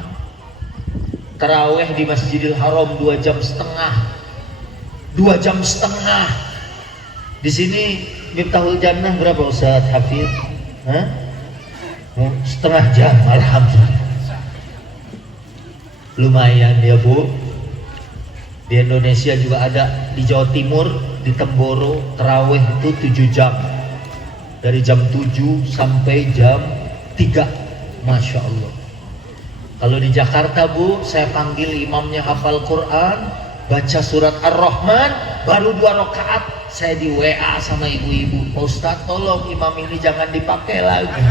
Taraweh di Masjidil Haram 2,5 jam. 2,5 jam. Di sini Miftahul Jannah berapa Ustaz Hafiz? Hah? Setengah jam, alhamdulillah. Lumayan ya Bu. Di Indonesia juga ada, di Jawa Timur, di Temboro, taraweh itu 7 jam. Dari jam 7 sampai jam 3. Masya Allah. Kalau di Jakarta Bu, saya panggil imamnya hafal Quran, baca surat Ar-Rahman, baru 2 rakaat saya di WA sama ibu-ibu, Pak Ustadz tolong imam ini jangan dipakai lagi.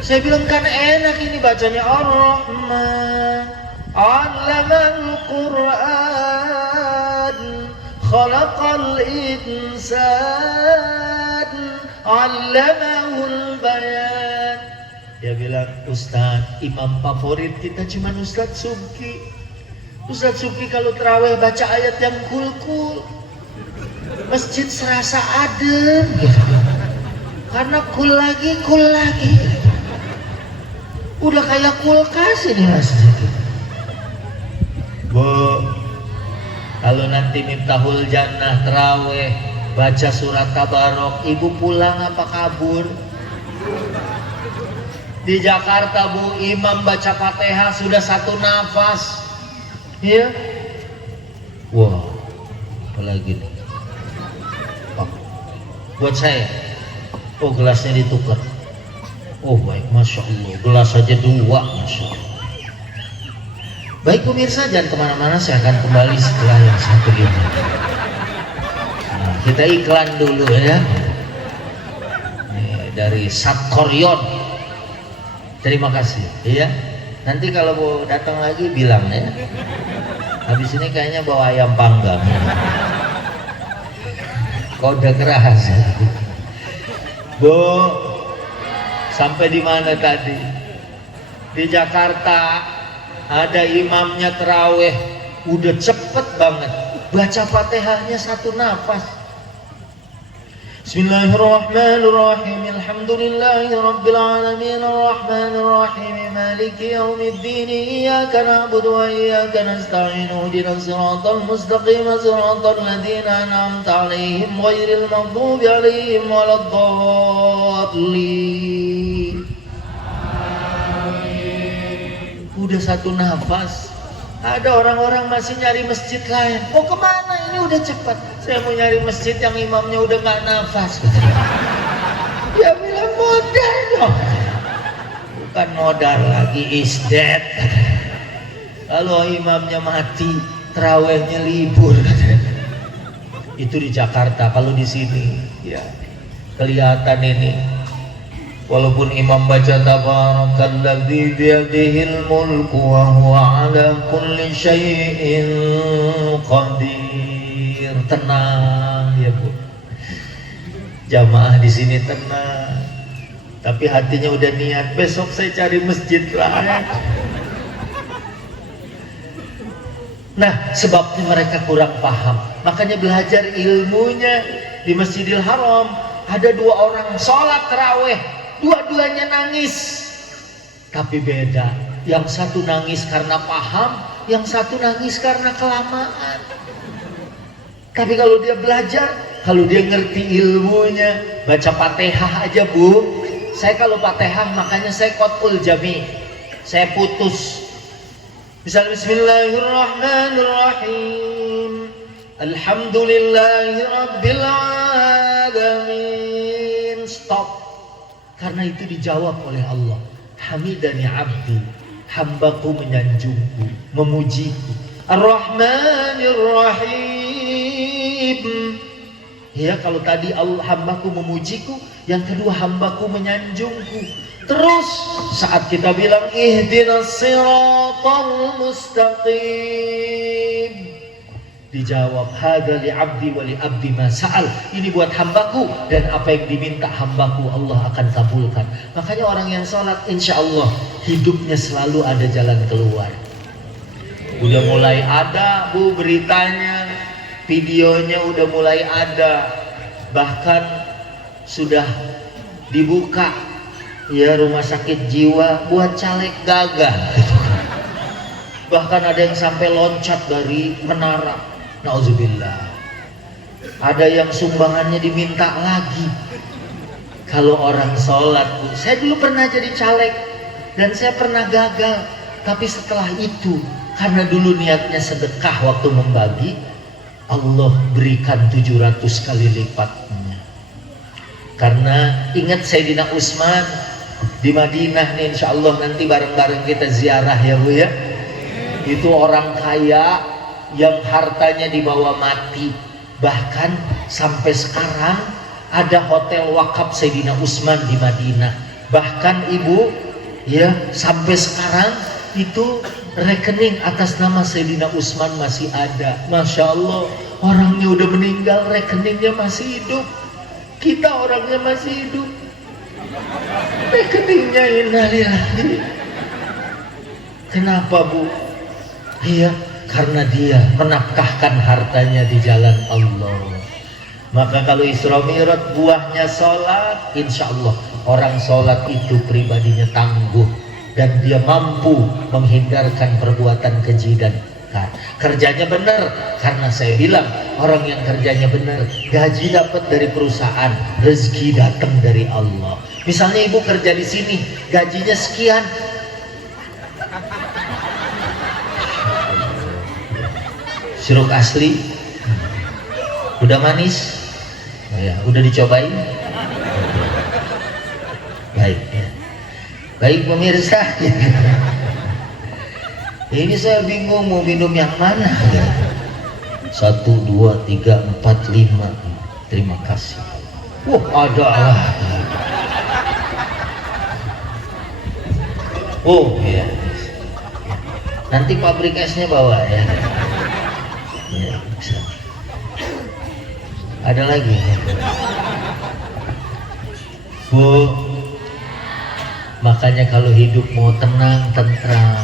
Saya bilang kan enak ini bacanya Ar-Rahman, Allamal Quran, Khalaqal Insan, Allamahul Bayan. Dia bilang, Ustadz, imam favorit kita cuma Ustadz Subki. Ustadz Subki kalau terawih baca ayat yang kul-kul, masjid serasa adem gitu. Karena kul lagi, udah kayak kulkas ini masjid. Bu, kalau nanti Miftahul Jannah terawih baca surat Tabarok, ibu pulang apa kabur? Di Jakarta Bu, imam baca Fatihah sudah 1 nafas. Iya. Wah, apalagi nih. Oh, buat saya. Oh, gelasnya ditukar. Oh, baik, Masya Allah. Gelas saja 2, Masya Allah. Baik pemirsa, jangan kemana-mana. Saya akan kembali setelah yang satu ini. Nah, kita iklan dulu ya. Nih, dari Satkoryon. Terima kasih, iya. Nanti kalau mau datang lagi bilang ya. Habis ini kayaknya bawa ayam panggang. Kode keras. Bu, sampai di mana tadi? Di Jakarta ada imamnya terawih, udah cepet banget. Baca Fatihahnya 1 nafas. Bismillahirrahmanirrahim. Alhamdulillahirabbil alamin arrahmanir rahim maliki yaumiddin iyyaka na'budu wa iyyaka nasta'in ihdinas siratal mustaqim siratal ladzina an'amta 'alaihim ghairil maghdubi 'alaihim waladdallin. Udah 1 nafas. Ada orang-orang masih nyari masjid lain. Oh kemana? Ini udah cepat. Saya mau nyari masjid yang imamnya udah gak nafas. Dia bilang modal dong. Bukan modal lagi, is dead. Kalau imamnya mati, terawihnya libur. Itu di Jakarta. Kalau di sini, ya kelihatan ini. Walaupun imam baca tabarakalladzi biyadihil mulku wa huwa ala kulli syai'in qadir. Tenang ya Bu. Jamaah di sini tenang. Tapi hatinya udah niat besok saya cari masjid lain. Nah, sebabnya mereka kurang paham. Makanya belajar ilmunya di Masjidil Haram. Ada 2 orang sholat tarawih. Dua-duanya nangis, tapi beda. Yang satu nangis karena paham, yang satu nangis karena kelamaan. Tapi kalau dia belajar, kalau dia ngerti ilmunya, baca Fatihah aja Bu. Saya kalau Fatihah makanya saya qat'ul jami', saya putus. Misalnya Bismillahirrahmanirrahim, Alhamdulillahirabbil alamin. Stop. Karena itu dijawab oleh Allah. Hamidani abdi, hambaku menyanjungku, memujiku. Ar-Rahmanir Rahim. Ya, kalau tadi hambaku memujiku, yang kedua hambaku menyanjungku. Terus saat kita bilang ihdinas siratal mustaqim, dijawab hada li abdi wa li abdi ma sa'al. Ini buat hambaku, dan apa yang diminta hambaku Allah akan kabulkan. Makanya orang yang sholat insya Allah hidupnya selalu ada jalan keluar. Udah mulai ada bu beritanya, videonya udah mulai ada, bahkan sudah dibuka ya rumah sakit jiwa buat caleg gagah. Bahkan ada yang sampai loncat dari menara. Nauzubillah. Ada yang sumbangannya diminta lagi. Kalau orang sholat, bu, saya dulu pernah jadi caleg dan saya pernah gagal. Tapi setelah itu, karena dulu niatnya sedekah waktu membagi, Allah berikan 700 kali lipatnya. Karena ingat Sayyidina Utsman di Madinah nih, insya Allah nanti bareng-bareng kita ziarah ya bu ya. Itu orang kaya yang hartanya dibawa mati. Bahkan sampai sekarang ada hotel wakaf Sayyidina Utsman di Madinah. Bahkan ibu ya sampai sekarang itu rekening atas nama Sayyidina Utsman masih ada. Masya Allah, orangnya udah meninggal, rekeningnya masih hidup. Kita orangnya masih hidup, rekeningnya innalillahi. Kenapa bu? Iya, karena dia menafkahkan hartanya di jalan Allah. Maka kalau Isra Mi'raj buahnya sholat, insya Allah orang sholat itu pribadinya tangguh dan dia mampu menghindarkan perbuatan keji dan mungkar. Kerjanya benar, karena saya bilang orang yang kerjanya benar, gaji dapat dari perusahaan, rezeki datang dari Allah. Misalnya ibu kerja di sini, gajinya sekian. Sirup asli, udah manis, ya, udah dicobain. Baik, ya. Baik pemirsa. Ini saya bingung mau minum yang mana. 1, 2, 3, 4, 5. Terima kasih. Ada lah. Oh ya. Nanti pabrik esnya bawa ya. Ya, bisa. Ada lagi ya. Bu, makanya kalau hidup mau tenang, tentram,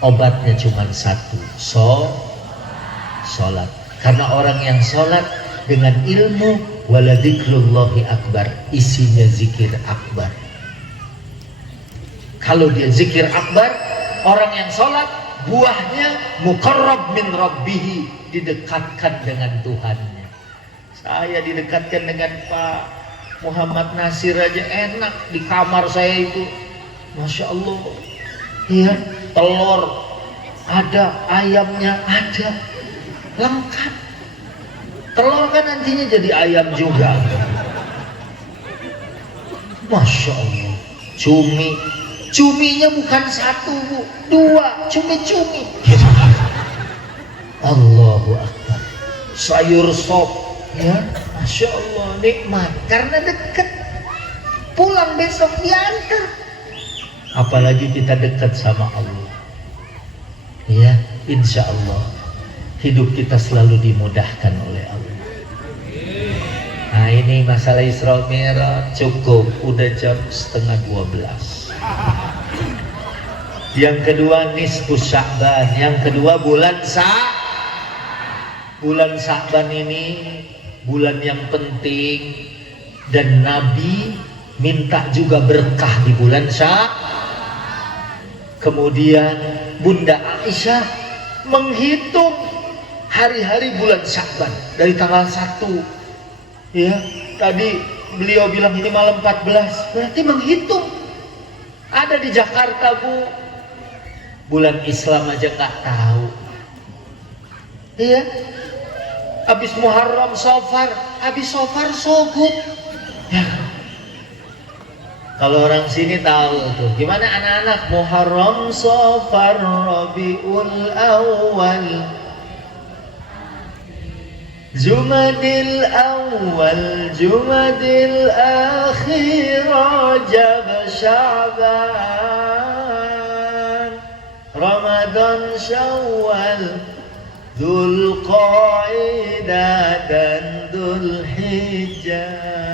obatnya cuma satu, sholat. Karena orang yang sholat dengan ilmu, waladikrullahi akbar, isinya zikir akbar. Kalau dia zikir akbar, orang yang sholat, buahnya muqarrab min rabbihi, didekatkan dengan Tuhannya. Saya didekatkan dengan Pak Muhammad Nasir aja enak di kamar saya itu, Masya Allah. Iya, telur ada, ayamnya ada, lengkap. Telur kan nantinya jadi ayam juga. Masya Allah. Cuminya bukan 1 bu, 2, cumi-cumi. Allahu Akbar. Sayur sop, ya, Masya Allah, nikmat karena dekat. Pulang besok diantar. Apalagi kita dekat sama Allah, ya, insya Allah hidup kita selalu dimudahkan oleh Allah. Nah ini masalah Isra Mi'raj cukup, udah jam 11:30. Yang kedua nisfu Sya'ban, yang kedua bulan Sya'ban ini bulan yang penting, dan Nabi minta juga berkah di bulan Sya'ban. Kemudian Bunda Aisyah menghitung hari-hari bulan Sya'ban dari tanggal 1. Ya, tadi beliau bilang ini malam 14, berarti menghitung. Ada di Jakarta bu, bulan Islam aja nggak tahu. Iya, habis Muharram Safar, habis Safar Sogut. Ya. Kalau orang sini tahu tuh. Gimana anak-anak? Muharram, Safar, Rabiul Awal, Jumadil Awal, Jumadil Akhir, Rajab, Sya'ban, Ramadan, Syawal, Dzulqa'dah dan Dzulhijjah.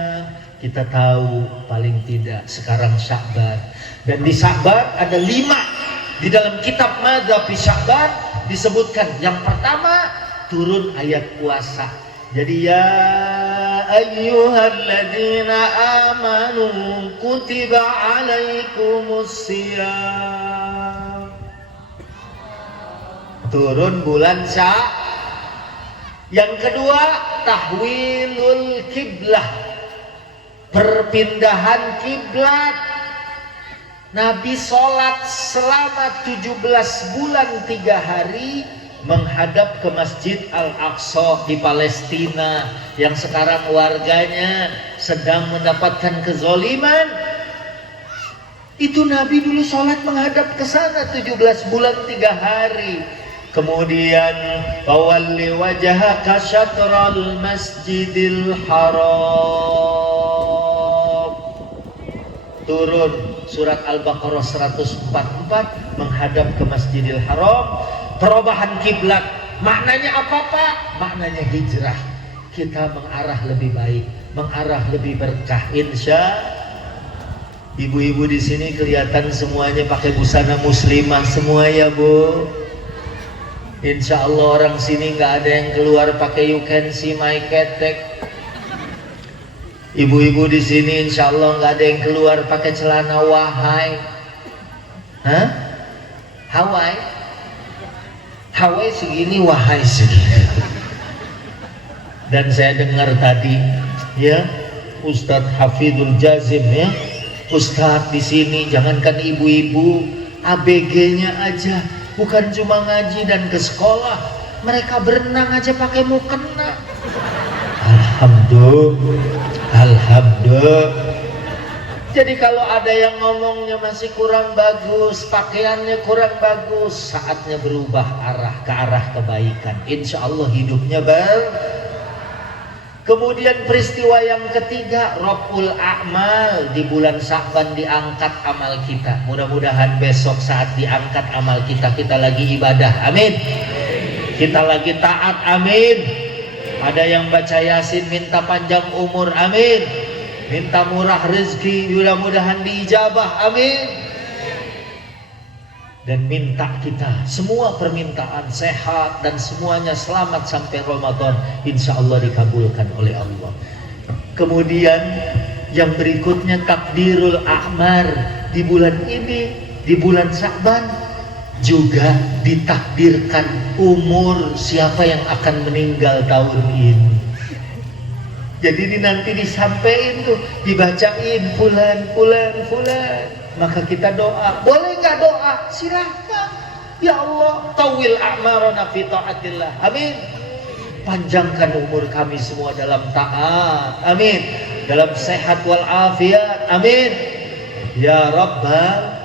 Kita tahu paling tidak sekarang Sya'ban, dan di Sya'ban ada 5 di dalam kitab Madzhab Sya'ban disebutkan. Yang pertama turun ayat puasa. Jadi ya ayyuhalladzina amanu kutiba alaikumusiyam. Turun bulan Yang kedua tahwilul kiblah, perpindahan kiblat. Nabi sholat selama 17 bulan 3 hari menghadap ke Masjid Al-Aqsa di Palestina yang sekarang warganya sedang mendapatkan kezoliman. Itu Nabi dulu sholat menghadap ke sana 17 bulan 3 hari. Kemudian fawalli wajhaka syatral masjidil haram. Turun surat Al-Baqarah 144 menghadap ke Masjidil Haram. Perubahan kiblat. Maknanya apa Pak? Maknanya hijrah. Kita mengarah lebih baik, mengarah lebih berkah. Insya. Ibu-ibu di sini kelihatan semuanya pakai busana muslimah semua ya Bu. Insya Allah orang sini nggak ada yang keluar pakai you can see my ketek. Ibu-ibu di sini insya Allah nggak ada yang keluar pakai celana wahai. Hah? Hawaii? Hawaii segini, wahai segini. Dan saya dengar tadi ya Ustadz Hafidul Jazim ya, Ustadz di sini jangankan ibu-ibu, ABG-nya aja. Bukan cuma ngaji dan ke sekolah, mereka berenang aja pakai mukena. Alhamdulillah. Jadi kalau ada yang ngomongnya masih kurang bagus, pakaiannya kurang bagus, saatnya berubah arah ke arah kebaikan. Insya Allah hidupnya Kemudian peristiwa yang ketiga, Raf'ul A'mal. Di bulan Sya'ban diangkat amal kita. Mudah-mudahan besok saat diangkat amal kita, kita lagi ibadah, amin. Kita lagi taat, amin. Ada yang baca Yasin minta panjang umur, amin. Minta murah rezeki, mudah-mudahan diijabah, amin. Dan minta kita semua permintaan sehat dan semuanya selamat sampai Ramadan, insya Allah dikabulkan oleh Allah. Kemudian yang berikutnya takdirul a'mar. Di bulan ini, di bulan Sya'ban juga ditakdirkan umur siapa yang akan meninggal tahun ini. Jadi ini nanti disampaikan tuh, dibacain fulan. Maka kita doa. Boleh nggak doa? Silahkan. Ya Allah, tawil a'marana fi ta'atillah. Amin. Panjangkan umur kami semua dalam taat. Amin. Dalam sehat wal afiat. Amin. Ya Rabbal.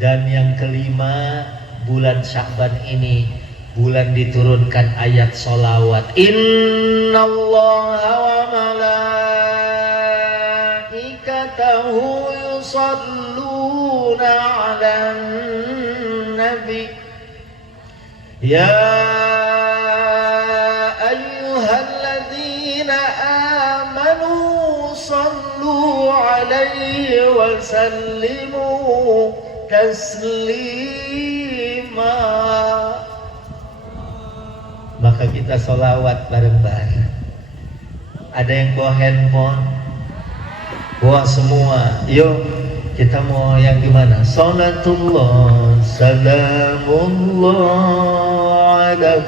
Dan yang kelima, bulan Sya'ban ini bulan diturunkan ayat sholawat. Innallaha wa malaikatahu yusalluna 'alan nabi ya ayyuhalladzina amanu sallu 'alaihi wa sallimu taslima. Maka kita sholawat bareng-bareng. Ada yang bawa handphone, bawa semua. Yuk kita mau yang gimana? Salatullah salamullah ala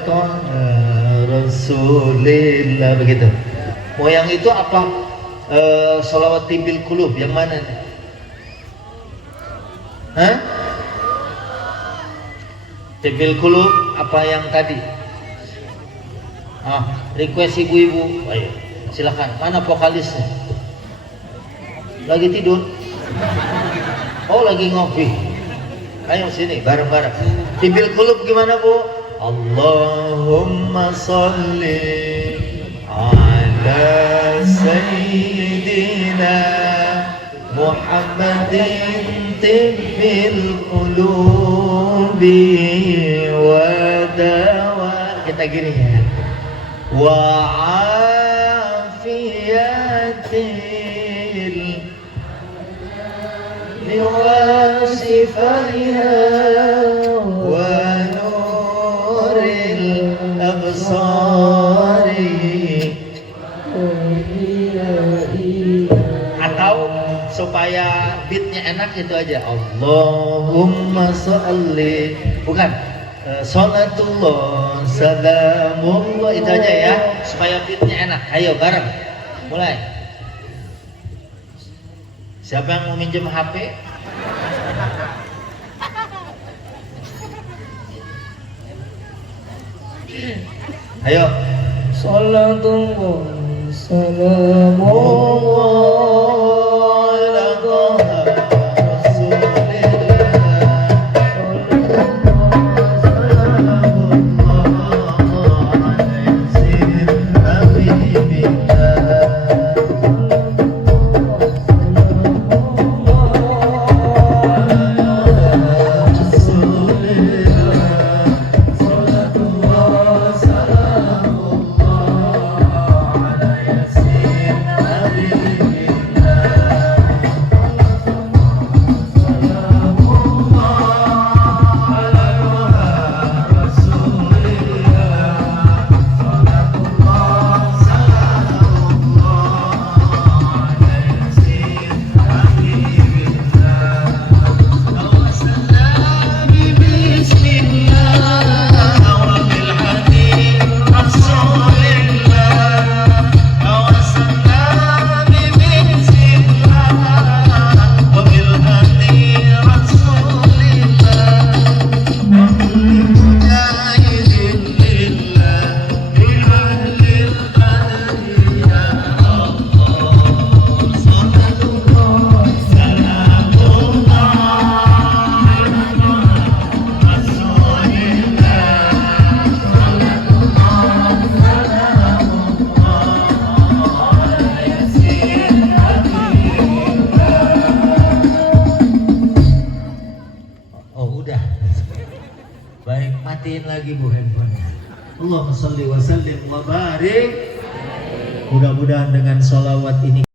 rasulillah. Begitu. Mau yang itu apa? Sholawat tibil kulub yang mana nih? Hah? Tibil kulub apa yang tadi? Request ibu-ibu, ayo silakan. Mana vokalisnya? Lagi tidur? Oh lagi ngopi. Ayo sini bareng-bareng. Tibil kulub gimana Bu? Allahumma sholli ala sayyidina Muhammadin tibbil qulubi wa dawa. Kita gini ya. Wa afiyatil liwasifaiha wa nuril absari. Atau supaya beatnya enak itu aja, Allahumma sholli, bukan sholatullah salamullah, itu aja ya supaya beatnya enak. Ayo bareng mulai. Siapa yang mau minjem HP? Ayo. Salatullah salamullah ala Taha Rasulillah. Baik, matiin lagi Bu handphonenya. Allahumma sholli wa sallim wa barik. Mudah-mudahan dengan sholawat ini